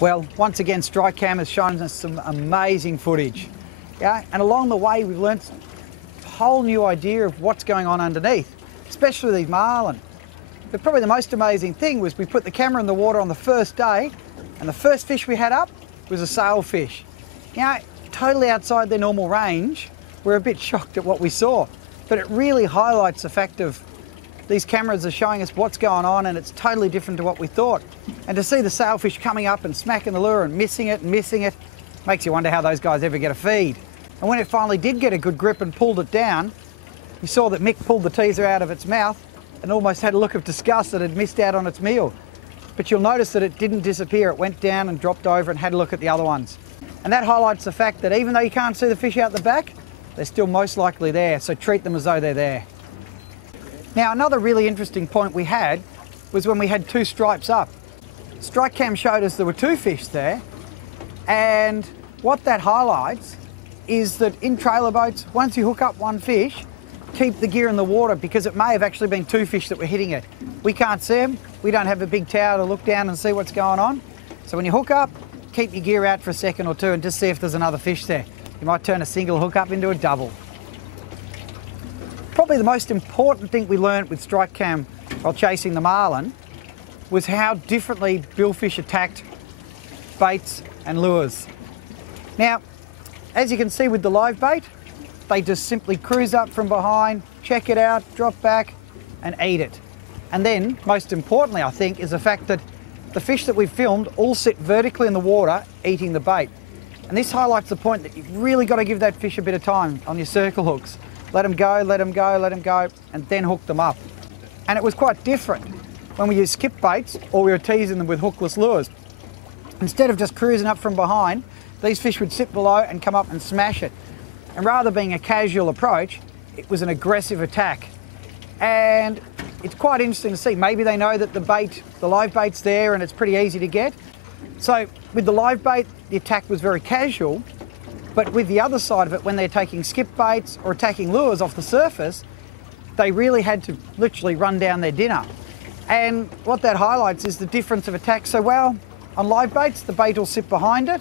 Well, once again, Strike Cam has shown us some amazing footage. Yeah, and along the way, we've learnt a whole new idea of what's going on underneath, especially these marlin. But probably the most amazing thing was we put the camera in the water on the first day, and the first fish we had up was a sailfish. You know, totally outside their normal range. We're a bit shocked at what we saw, but it really highlights the fact of these cameras are showing us what's going on, and it's totally different to what we thought. And to see the sailfish coming up and smacking the lure and missing it, makes you wonder how those guys ever get a feed. And when it finally did get a good grip and pulled it down, you saw that Mick pulled the teaser out of its mouth and almost had a look of disgust that it had missed out on its meal. But you'll notice that it didn't disappear. It went down and dropped over and had a look at the other ones. And that highlights the fact that even though you can't see the fish out the back, they're still most likely there, so treat them as though they're there. Now, another really interesting point we had was when we had two stripes up. Strike Cam showed us there were two fish there, and what that highlights is that in trailer boats, once you hook up one fish, keep the gear in the water, because it may have actually been two fish that were hitting it. We can't see them, we don't have a big tower to look down and see what's going on. So when you hook up, keep your gear out for a second or two and just see if there's another fish there. You might turn a single hook up into a double. Probably the most important thing we learned with Strike Cam while chasing the marlin was how differently billfish attacked baits and lures. Now, as you can see with the live bait, they just simply cruise up from behind, check it out, drop back and eat it. And then, most importantly I think, is the fact that the fish that we've filmed all sit vertically in the water eating the bait. And this highlights the point that you've really got to give that fish a bit of time on your circle hooks. Let them go, let them go, let them go, and then hook them up. And it was quite different when we used skip baits or we were teasing them with hookless lures. Instead of just cruising up from behind, these fish would sit below and come up and smash it. And rather than being a casual approach, it was an aggressive attack. And it's quite interesting to see. Maybe they know that the live bait's there and it's pretty easy to get. So with the live bait, the attack was very casual. But with the other side of it, when they're taking skip baits or attacking lures off the surface, they really had to literally run down their dinner. And what that highlights is the difference of attack. So while on live baits, the bait will sit behind it,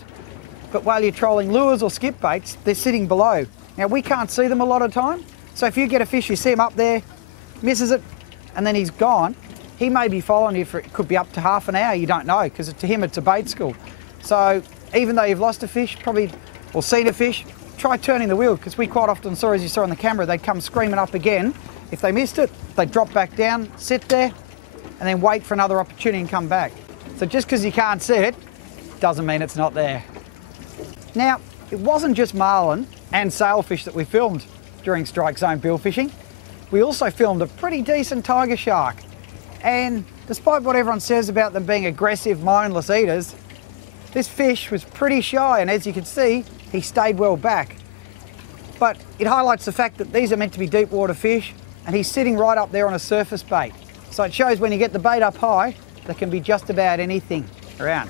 but while you're trolling lures or skip baits, they're sitting below. Now, we can't see them a lot of time. So if you get a fish, you see him up there, misses it, and then he's gone, he may be following you for, it could be up to half an hour, you don't know, because to him it's a bait school. So even though you've lost a fish, probably, or seen a fish, try turning the wheel, because we quite often saw, as you saw on the camera, they'd come screaming up again. If they missed it, they'd drop back down, sit there, and then wait for another opportunity and come back. So just because you can't see it, doesn't mean it's not there. Now, it wasn't just marlin and sailfish that we filmed during Strike Zone billfishing. We also filmed a pretty decent tiger shark. And despite what everyone says about them being aggressive, mindless eaters, this fish was pretty shy, and as you can see, he stayed well back. But it highlights the fact that these are meant to be deep water fish, and he's sitting right up there on a surface bait. So it shows when you get the bait up high, there can be just about anything around.